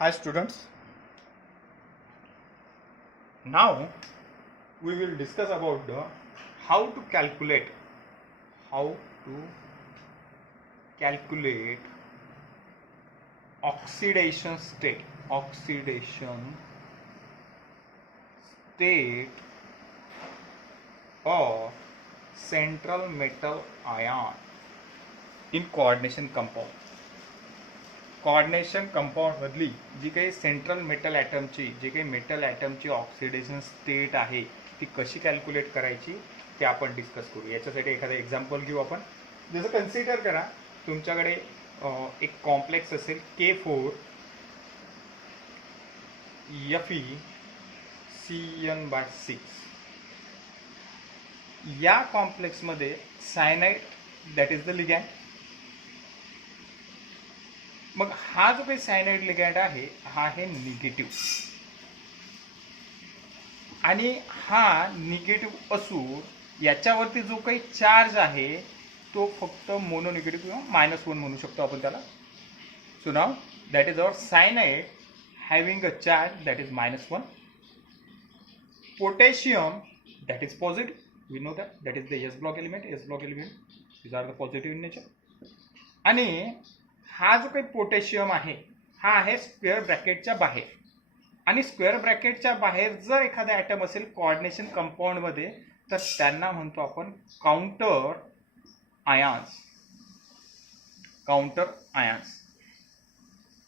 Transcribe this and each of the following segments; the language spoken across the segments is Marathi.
Hi students, now we will discuss about the how to calculate oxidation state of central metal ion in coordination compound मधली जी काही सेंट्रल मेटल ॲटमची ऑक्सिडेशन स्टेट आहे ती कशी कॅल्क्युलेट करायची ते आपण डिस्कस करू. याच्यासाठी एखादं एक्झाम्पल घेऊ आपण. जसं कन्सिडर करा तुमच्याकडे एक कॉम्प्लेक्स असेल K4 FeCN/6. या कॉम्प्लेक्समध्ये सायनाइड दॅट इज द लिगॅन्ड. मग हा जो काही सायनाइड लिगॅन्ड आहे हा आहे निगेटिव्ह, आणि हा निगेटिव्ह असून याच्यावरती जो काही चार्ज आहे तो फक्त मोनोनिगेटिव्ह किंवा -1 म्हणू शकतो आपण त्याला. So now that is our cyanide having a charge that is -1. Potassium that is positive, we know that is the S block element. These are the positive in nature. आणि हा जो काही पोटॅशियम आहे हा आहे स्क्वेअर ब्रॅकेटच्या बाहेर, आणि स्क्वेअर ब्रॅकेटच्या बाहेर जर एखादा ॲटम असेल कोऑर्डिनेशन कंपाऊंडमध्ये तर त्यांना म्हणतो आपण counter ions.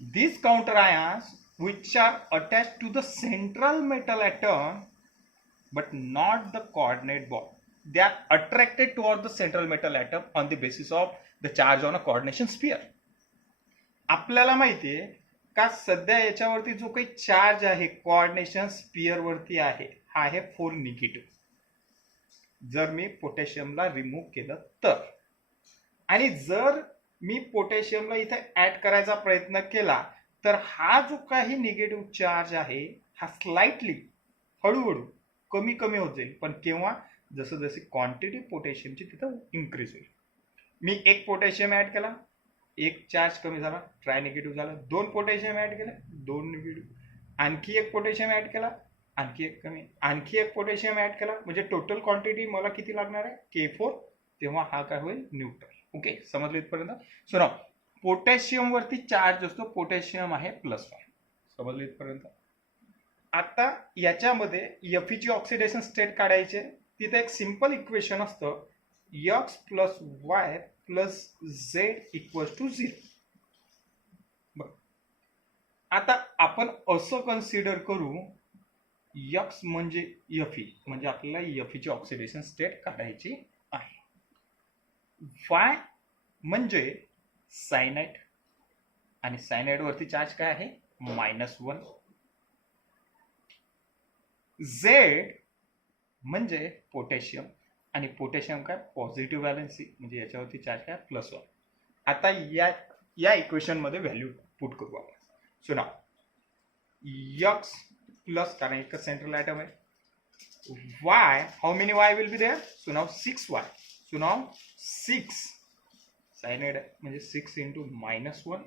These counter ions which are attached to the central metal atom but not the coordinate bond, they are attracted toward the central metal atom on the basis of the charge on a coordination sphere. आपल्याला माहिती आहे का सध्या याच्यावरती जो काही चार्ज आहे कोऑर्डिनेशन स्पियर वरती आहे हा आहे 4 निगेटिव्ह. जर मी पोटॅशियमला रिमूव्ह केलं तर, आणि जर मी पोटॅशियमला इथे ऍड करायचा प्रयत्न केला तर हा जो काही निगेटिव्ह चार्ज आहे हा स्लाइटली हळूहळू कमी कमी होत जाईल. पण केव्हा? जसं जशी क्वांटिटी पोटॅशियमची तिथं इन्क्रीज होईल. मी एक पोटॅशियम ऍड केला, एक चार्ज कमी झाला, ट्राय निगेटिव्ह झाला. 2 पोटॅशियम ऍड केले, 2 निगेटिव्ह. आणखी एक पोटॅशियम ऍड केला, आणखी एक कमी, आणखी एक पोटॅशियम ऍड केला, म्हणजे टोटल क्वांटिटी मला किती लागणार आहे K4. तेव्हा हा काय होईल? न्यूट्रल. ओके, समजलं इथपर्यंत? सो नाव पोटॅशियम वरती चार्ज असतो, पोटॅशियम आहे +1. समजलं इथपर्यंत? आता याच्यामध्ये Feची ऑक्सिडेशन स्टेट काढायचे. तिथे एक सिंपल इक्वेशन असतं X + Y + Z = 0. आता आपण असं कन्सिडर करू X म्हणजे Fe, म्हणजे आपल्याला Feची ऑक्सिडेशन स्टेट काढायची आहे. Y म्हणजे सायनाइड, आणि सायनाइड वरती चार्ज काय आहे? -1. Z म्हणजे पोटॅशियम, आणि पोटॅशियम काय? पॉझिटिव्ह व्हॅलेन्सी, म्हणजे याच्यावरती चार्ज काय? +1. आता या इक्वेशन मध्ये व्हॅल्यू पुट करू आपण. सो नाव X प्लस, कारण एक सेंट्रल ॲटम आहे. Y, how many Y will be there? So now 6Y. So now 6 cyanide म्हणजे 6 × -1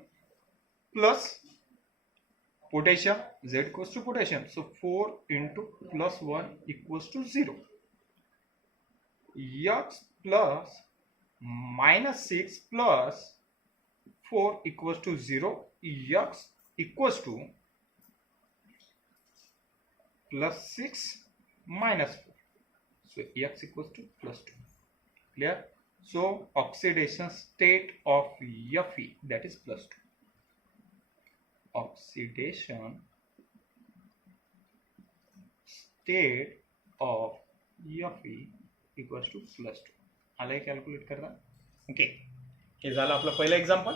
plus potassium, Z = potassium, so 4 × +1 = 0. X plus -6 plus 4 = 0. X equals to +6 - 4. So X equals to +2. Clear? So oxidation state of Fe, that is +2. Oxidation state of Fe equals to +2. आलाय कॅल्क्युलेट करता? ओके, हे झालं आपलं पहिलं एक्झाम्पल.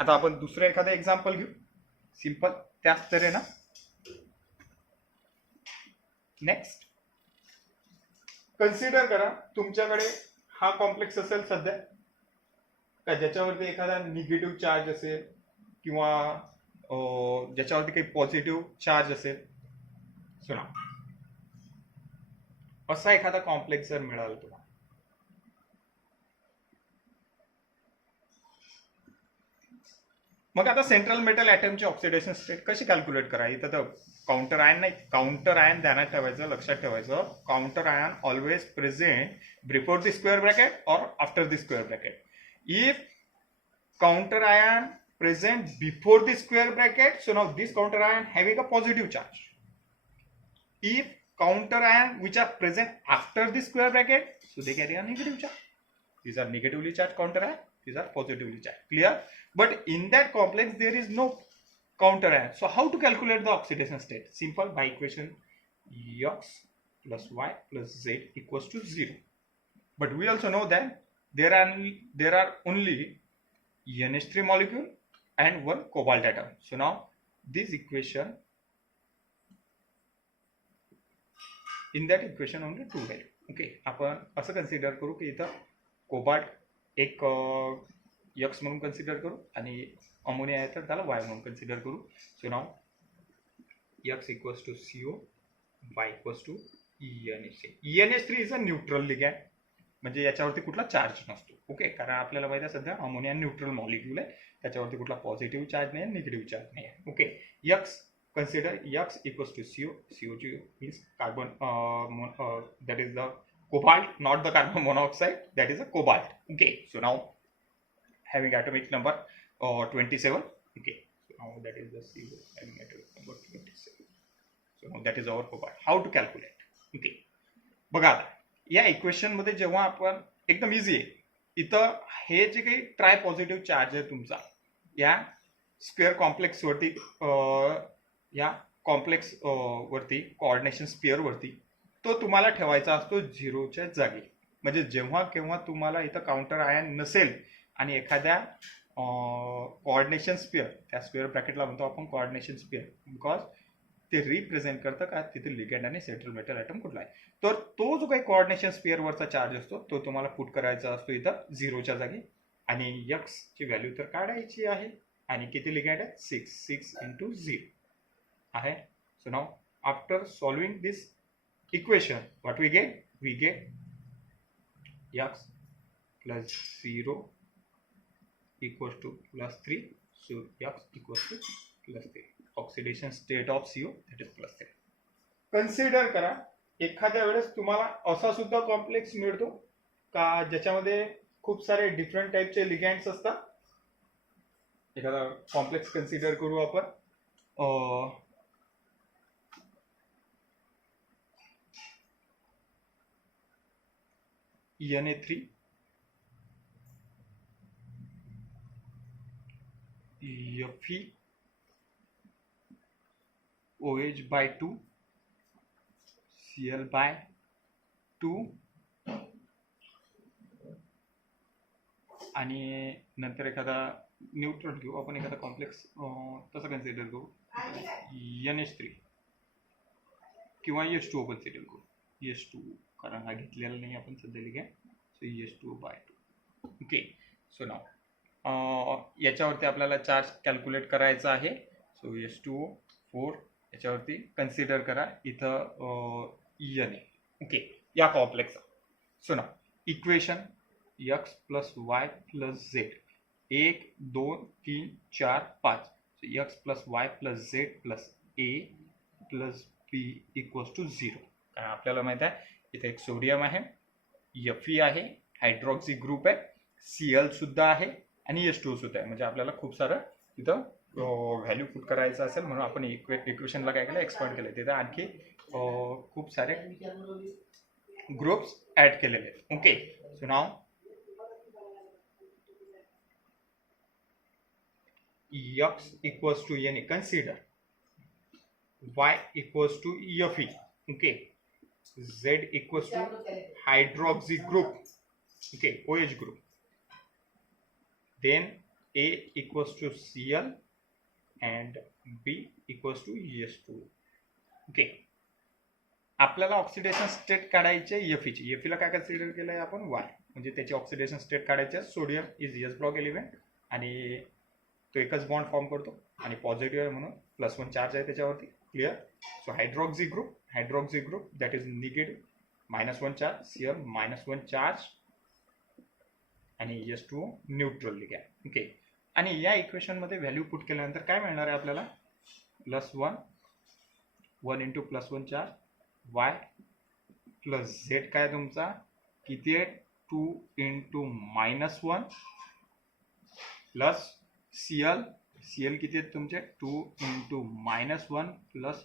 आता आपण दुसरं एखादं एक्झाम्पल घेऊ, सिंपल त्याच तऱ्हेनं. नेक्स्ट कन्सिडर करा तुमच्याकडे हा कॉम्प्लेक्स असेल सध्या का ज्याच्यावरती एखादा निगेटिव्ह चार्ज असेल किंवा ज्याच्यावरती काही पॉझिटिव्ह चार्ज असेल. सो ना असा एखादा कॉम्प्लेक्स जर मिळाला तुम्हाला, मग आता सेंट्रल मेटल ॲटमची ऑक्सिडेशन स्टेट कशी कॅल्क्युलेट करा. इथं तर काउंटर आयन नाही, काउंटर आयन ध्यानात ठेवायचं, लक्षात ठेवायचं. Counter ion always present before the square bracket और after the square bracket. If counter ion present before the square bracket, so now this counter ion having a positive charge. If counter ion which are present after the square bracket, so they carry a negative charge. These are negatively charged counter ion, these are positively charged. Clear? But in that complex there is no counter ion. So how to calculate the oxidation state? Simple, by equation X plus Y plus Z equals to 0. But we also know that there are only NH3 molecule and one cobalt atom. So now this equation, in that equation only two value. Okay, आपण असं कन्सिडर करू की इथं कोबाल्ट एक X म्हणून कन्सिडर करू आणि अमोनिया आहे तर त्याला Y म्हणून कन्सिडर करू. So now X equals to CO, Y equals to ENH3. ENH3 is a neutral ligand, म्हणजे याच्यावरती कुठला चार्ज नसतो. ओके, कारण आपल्याला माहिती आहे सध्या अमोनिया न्यूट्रल मॉलिक्यूल आहे, त्याच्यावरती कुठला पॉझिटिव्ह चार्ज नाही, निगेटिव्ह चार्ज नाही आहे. Okay, X consider X equals to CO. CO2 means carbon, that is the cobalt, not the carbon monoxide, that is a cobalt. Okay, so now having atomic number 27. Okay, so now that is the CO having atomic number 27. So now that is our cobalt. How to calculate? Okay, बघा आता या इक्वेशन मध्ये जेव्हा आपण एकदम इझी आहे, इथं हे जे काही ट्राय पॉझिटिव्ह चार्ज आहे तुमचा या स्क्वेअर कॉम्प्लेक्स वरती, या कॉम्प्लेक्स वरती कोऑर्डिनेशन स्पिअर वरती, तो तुम्हाला ठेवायचा असतो 0च्या जागी. म्हणजे जेव्हा केव्हा तुम्हाला इथं काउंटर आयन नसेल आणि एखाद्या कोऑर्डिनेशन स्पिअर, त्या स्क्वेअर ब्रॅकेटला म्हणतो आपण कोऑर्डिनेशन स्पिअर, बिकॉज ते रिप्रेझेंट करतं का तिथे लिगेंड आणि सेंट्रल मेटल ॲटम कुठला आहे. तर तो जो काही कोऑर्डिनेशन स्पिअर वरचा चार्ज असतो तो तुम्हाला पुट करायचा असतो इथं 0च्या जागी, आणि X ची व्हॅल्यू तर काढायची आहे, आणि किती लिगेंड आहे 6 into 0 आहे. So now after solving this equation what we get X plus 0 equals to plus 3. So X equals to plus 3. Oxidation state of CO, that is plus 3. Consider करा एखाद्या वेळेस तुम्हाला असा सुद्धा कॉम्प्लेक्स मिळतो का ज्याच्यामध्ये खूप सारे डिफरंट टाइपचे लिगँड्स असतात. एखादा कॉम्प्लेक्स कन्सिडर करू आपण, Na3, Fe, OH by 2, Cl by 2, आणि नंतर एखादा न्यूट्रल घेऊ आपण, एखादा कॉम्प्लेक्स तसं कन्सिडर करू NH3 किंवा H2O कन्सिडर करू. H2 कारण हा घेतलेला नाही आपण सध्या ligand. So H2O by 2. Okay, so now याच्यावरती आपल्याला चार्ज कॅल्क्युलेट करायचा आहे. सो H2O 4 याच्यावरती कन्सिडर करा इथं Na. ओके, या complex. So now equation X plus Y plus Z 1 2 3 4 5. So X plus Y plus Z plus A plus B equals to 0. कारण आपल्याला माहित आहे इथे एक सोडियम आहे, Fe आहे, हायड्रॉक्सी ग्रुप आहे, Cl सुद्धा आहे आणि H2O सुद्धा आहे. म्हणजे आपल्याला खूप सारं तिथं व्हॅल्यू पुट करायचं असेल म्हणून आपण इक्वेशनला काय केलं, एक्सपांड केलं. तिथं आणखी खूप सारे ग्रुप्स ऍड केलेले आहेत. Okay, so now X equals to Na, consider Y equals to Fe. Okay, Z equals to hydroxy group. Okay, OH group. Then A equals to Cl and B equals to H2. Okay, आपल्याला ऑक्सिडेशन स्टेट काढायचे Fe ची. Fe ला काय कन्सिडर केलंय आपण Y, म्हणजे त्याची ऑक्सिडेशन स्टेट काढायचे. Sodium is S block element आणि तो एकच बॉन्ड फॉर्म करतो आणि पॉझिटिव्ह आहे म्हणून +1 चार्ज आहे त्याच्यावरती. Clear? So hydroxy group that is negative -1 charge, Cl -1 charge आणि H2O न्यूट्रल लिगॅन्ड. ओके, आणि या इक्वेशन मध्ये व्हॅल्यू पुट केल्यानंतर काय मिळणार आहे आपल्याला, +1 1 इंटू +1 4 y प्लस z काय तुमचा किती आहे 2 इंटू -1 प्लस CL किती आहेत तुमचे 2 into -1 plus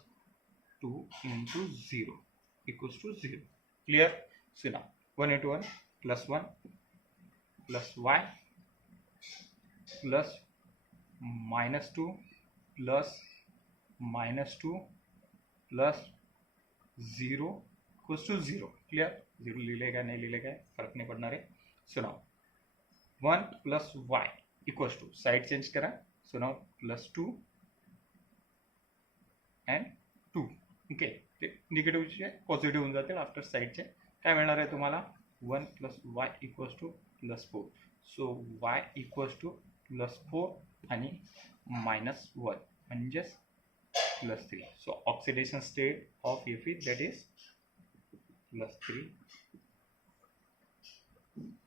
2 into 0 equals to 0. Clear. So now 1 into 1 +1 plus y plus -2 plus -2 plus 0 equals to 0. Clear. 0 लिहिले का नाही लिहिले काय फरक नाही पडणार आहे. So now 1 plus y equals to side change करा. So now +2 and 2. ओके. ते निगेटिव्हचे पॉझिटिव्ह होऊन जातील आफ्टर साईडचे. काय मिळणार आहे तुम्हाला 1 plus y equals to +4. So y equals to +4 आणि -1 म्हणजेच +3. So oxidation state of Fe that is +3.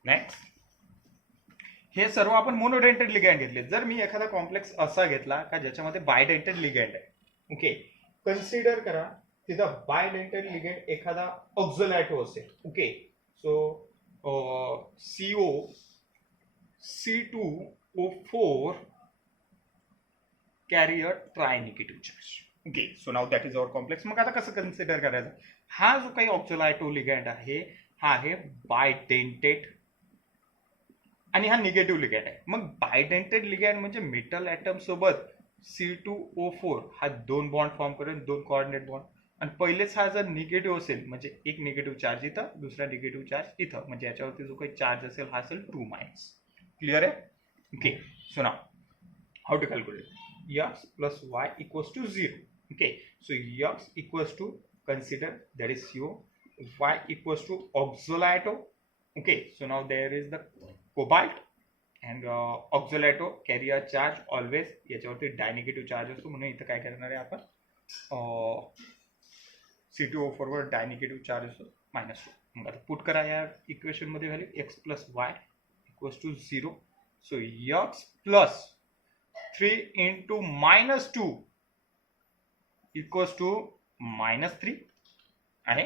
Next, हे सर्व आपण मोनोडेंटेड लिगँड घेतले. जर मी एखादा कॉम्प्लेक्स असा घेतला का ज्याच्यामध्ये बायडेंटेड लिगँड आहे, ओके, कन्सिडर करा तिथं बायडेंटेड लिगँड एखादा ऑक्झोलॅटो असेल. Okay. So CO C2O4 carry a try negative charge. Okay. So now that is our complex. मग आता कसं कन्सिडर करायचं, हा जो काही ऑक्झोलॅटो लिगँड आहे हा आहे बायडेंटेड आणि हा निगेटिव्ह लिगँड आहे. मग बायडेंटेड लिगँड म्हणजे मेटल ॲटम सोबत C2O4 हा 2 बॉन्ड फॉर्म करेल, 2 कोऑर्डिनेट बॉन्ड. आणि पहिलेच हा जर निगेटिव्ह असेल म्हणजे एक निगेटिव्ह चार्ज इथं, दुसरा निगेटिव्ह चार्ज इथं, म्हणजे याच्यावरती जो काही चार्ज असेल हा असेल 2-. क्लिअर आहे. Okay. So now how to calculate x plus y equals to 0. Okay. So x equals to consider that is CO, y equals to oxalato. Okay. So now there is the cobalt and oxalato carry a charge always. याच्यावरती डायनिगेटिव्ह चार्ज असतो म्हणून इथं काय करणार आहे आपण, C2O4 वर डायनिगेटिव्ह चार्ज असतो -2. मग आता पुट करा या इक्वेशन मध्ये value x plus y equals to 0. So x plus 3 into -2 equals to -3 आणि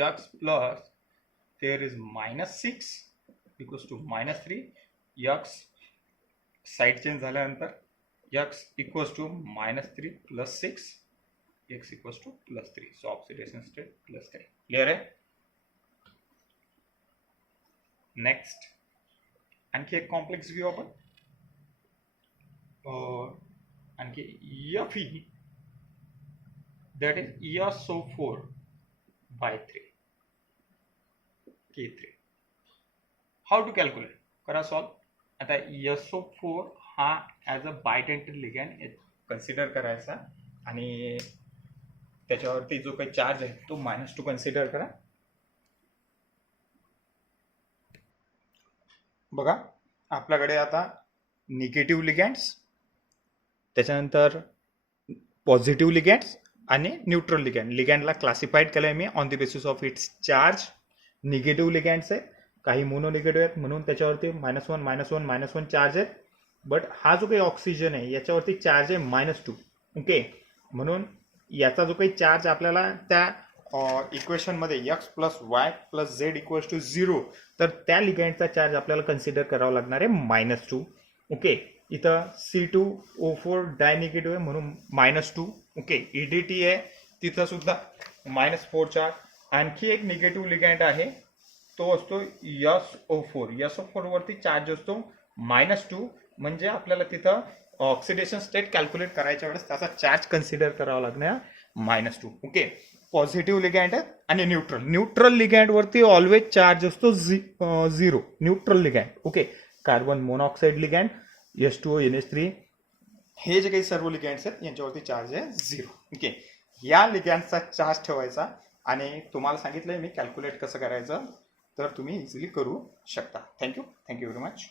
x plus there is -6 equals to -3. x side change झाल्यानंतर x equals to -3 plus 6 x equals to +3. So oxidation state +3. Clear आहे. नेक्स्ट, आणखी एक कॉम्प्लेक्स घेऊ आपण. आणखी Fe that is SO4/3 K3. How to calculate करा सॉल्व. आता SO4 हा ॲज अ बायडेंटेड लिगँड कन्सिडर करायचा आणि त्याच्यावरती जो काही चार्ज आहे तो -2 कन्सिडर करा. बघा आपल्याकडे आता निगेटिव्ह लिगँड्स, त्याच्यानंतर पॉझिटिव्ह लिगँड्स आणि न्यूट्रल लिगँड. लिगँडला क्लासिफाईड केलं आहे मी on the basis of its charge. Negative ligands आहे, काही मोनो निगेटिव्ह आहेत म्हणून त्याच्यावरती -1 चार्ज आहेत. बट हा जो काही ऑक्सिजन आहे याच्यावरती चार्ज आहे -2. ओके. म्हणून याचा जो काही चार्ज आपल्याला त्या इक्वेशनमध्ये x plus y plus z equals to 0, तर त्या लिगँडचा चार्ज आपल्याला कन्सिडर करावा लागणार आहे -2. ओके. इथं C2O4 डायनिगेटिव्ह आहे म्हणून -2. ओके. EDT आहे तिथं सुद्धा -4 चार्ज. आणखी एक निगेटिव्ह लिगँड आहे तो असतो SO4. SO4 वरती चार्ज असतो -2, म्हणजे आपल्याला तिथं ऑक्सिडेशन स्टेट कॅल्क्युलेट करायच्या वेळेस त्याचा चार्ज कन्सिडर करावा लागणार -2. ओके. पॉझिटिव्ह लिगँड आहे आणि न्यूट्रल लिगँड वरती ऑलवेज चार्ज असतो 0. Neutral ligand. Okay. Carbon monoxide ligand, H2O NH3, हे जे काही सर्व लिगँड्स आहेत यांच्यावरती चार्ज आहे 0. ओके. या लिगँडचा चार्ज ठेवायचा आणि तुम्हाला सांगितलंय मी कॅल्क्युलेट कसं करायचं, तर तुम्ही इझिली करू शकता. Thank you very much.